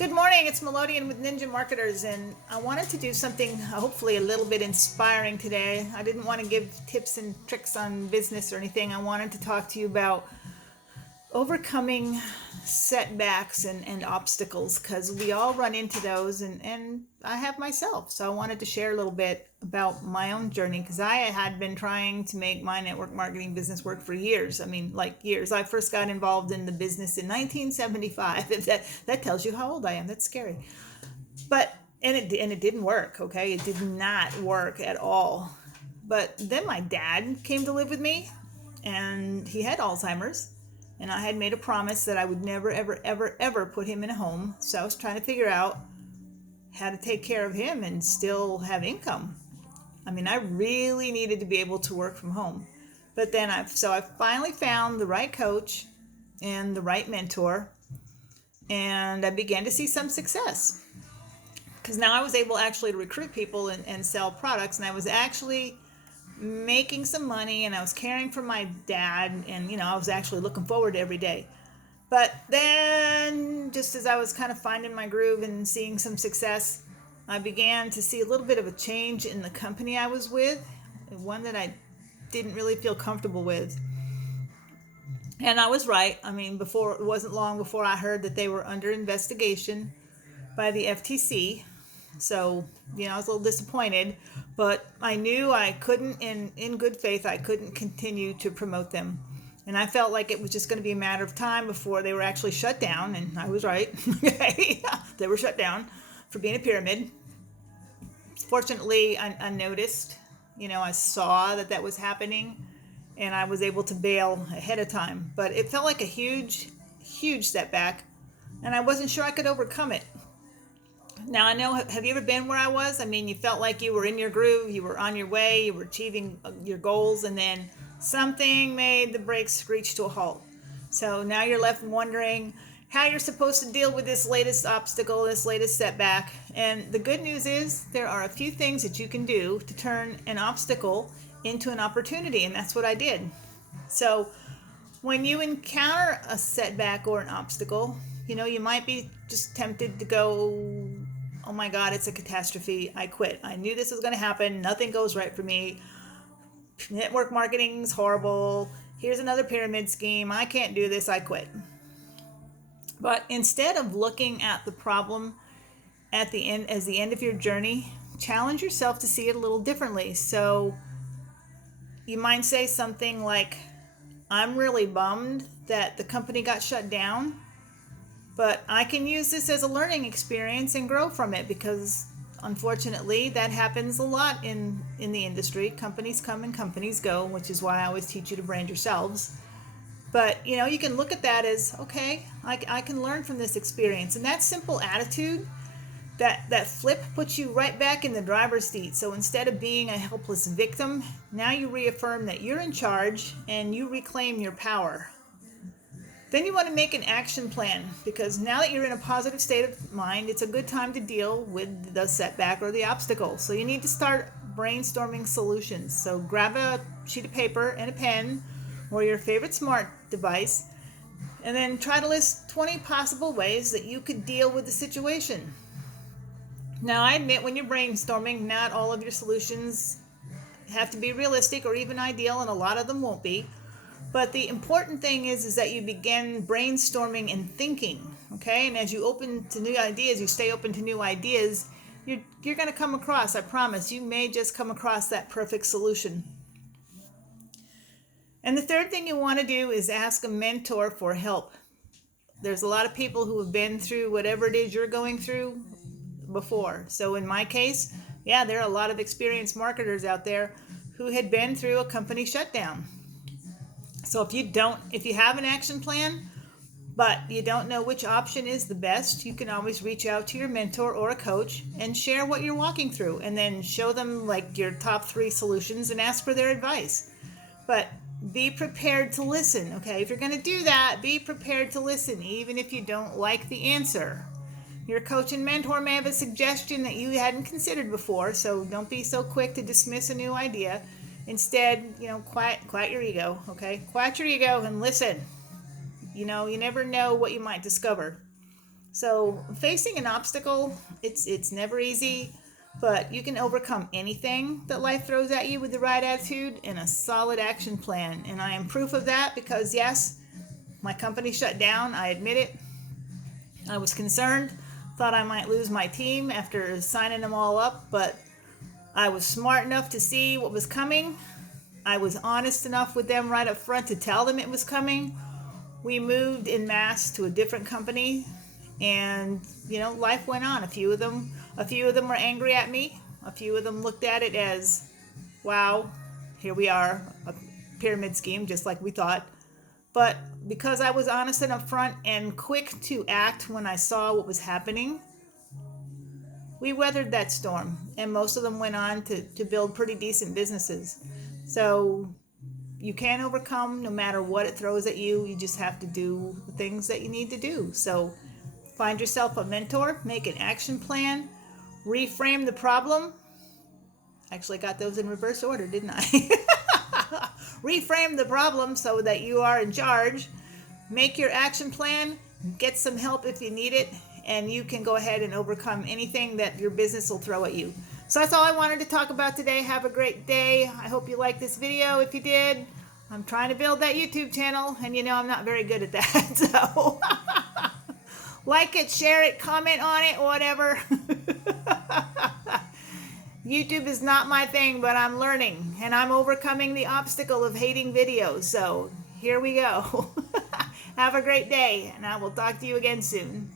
Good morning, it's Melodian with Ninja Marketers, and I wanted to do something hopefully a little bit inspiring today. I didn't want to give tips and tricks on business or anything. I wanted to talk to you about overcoming setbacks and obstacles because we all run into those, and I have myself. So I wanted to share a little bit about my own journey because I had been trying to make my network marketing business work for years. I mean, like years. I first got involved in the business in 1975. If that tells you how old I am, that's scary. But and it didn't work. Okay, it did not work at all. But then my dad came to live with me, and he had Alzheimer's, and I had made a promise that I would never, ever, ever, ever put him in a home. So I was trying to figure out how to take care of him and still have income. I mean, I really needed to be able to work from home. But then I finally found the right coach and the right mentor, and I began to see some success because now I was able actually to recruit people and sell products, and I was actually making some money, and I was caring for my dad, and I was actually looking forward to every day. But then, just as I was kind of finding my groove and seeing some success, I began to see a little bit of a change in the company I was with, one that I didn't really feel comfortable with. And I was right. I mean, before it wasn't long before I heard that they were under investigation by the FTC. So, I was a little disappointed, but I knew I couldn't, in good faith, I couldn't continue to promote them. And I felt like it was just going to be a matter of time before they were actually shut down. And I was right. They were shut down for being a pyramid. Fortunately, I noticed, I saw that was happening, and I was able to bail ahead of time. But it felt like a huge, huge setback, and I wasn't sure I could overcome it. Now, I know, have you ever been where I was? I mean, you felt like you were in your groove, you were on your way, you were achieving your goals, and then something made the brakes screech to a halt. So now you're left wondering how you're supposed to deal with this latest obstacle, this latest setback. And the good news is there are a few things that you can do to turn an obstacle into an opportunity, and that's what I did. So when you encounter a setback or an obstacle, you might be just tempted to go, oh my God, it's a catastrophe. I quit. I knew this was going to happen. Nothing goes right for me. Network marketing's horrible. Here's another pyramid scheme. I can't do this. I quit. But instead of looking at the problem at the end as the end of your journey, challenge yourself to see it a little differently. So you might say something like, I'm really bummed that the company got shut down, but I can use this as a learning experience and grow from it because unfortunately that happens a lot in the industry. Companies come and companies go, which is why I always teach you to brand yourselves. But you can look at that as, okay, I can learn from this experience. And that simple attitude, that flip puts you right back in the driver's seat. So instead of being a helpless victim, now you reaffirm that you're in charge and you reclaim your power. Then you want to make an action plan because now that you're in a positive state of mind, it's a good time to deal with the setback or the obstacle. So you need to start brainstorming solutions. So grab a sheet of paper and a pen or your favorite smart device, and then try to list 20 possible ways that you could deal with the situation. Now, I admit when you're brainstorming, not all of your solutions have to be realistic or even ideal, and a lot of them won't be. But the important thing is that you begin brainstorming and thinking, okay? And as you open to new ideas, you stay open to new ideas, you're going to come across, I promise, you may just come across that perfect solution. And the third thing you want to do is ask a mentor for help. There's a lot of people who have been through whatever it is you're going through before. So in my case, there are a lot of experienced marketers out there who had been through a company shutdown. So if you have an action plan, but you don't know which option is the best, you can always reach out to your mentor or a coach and share what you're walking through, and then show them like your top 3 solutions and ask for their advice. But be prepared to listen, okay? If you're going to do that, be prepared to listen, even if you don't like the answer. Your coach and mentor may have a suggestion that you hadn't considered before, so don't be so quick to dismiss a new idea. Instead, quiet your ego, okay? Quiet your ego and listen. You never know what you might discover. So facing an obstacle, it's never easy, but you can overcome anything that life throws at you with the right attitude and a solid action plan. And I am proof of that because yes, my company shut down. I admit it. I was concerned, thought I might lose my team after signing them all up, but I was smart enough to see what was coming. I was honest enough with them right up front to tell them it was coming. We moved in mass to a different company, and life went on. A few of them were angry at me. A few of them looked at it as, wow, here we are, a pyramid scheme just like we thought. But because I was honest and upfront and quick to act when I saw what was happening, we weathered that storm, and most of them went on to build pretty decent businesses. So you can overcome no matter what it throws at you. You just have to do the things that you need to do. So find yourself a mentor, make an action plan, reframe the problem. Actually, got those in reverse order, didn't I? Reframe the problem so that you are in charge. Make your action plan, get some help if you need it, and you can go ahead and overcome anything that your business will throw at you. So that's all I wanted to talk about today. Have a great day. I hope you liked this video. If you did, I'm trying to build that YouTube channel, and I'm not very good at that. So like it, share it, comment on it, whatever. YouTube is not my thing, but I'm learning, and I'm overcoming the obstacle of hating videos. So here we go. Have a great day, and I will talk to you again soon.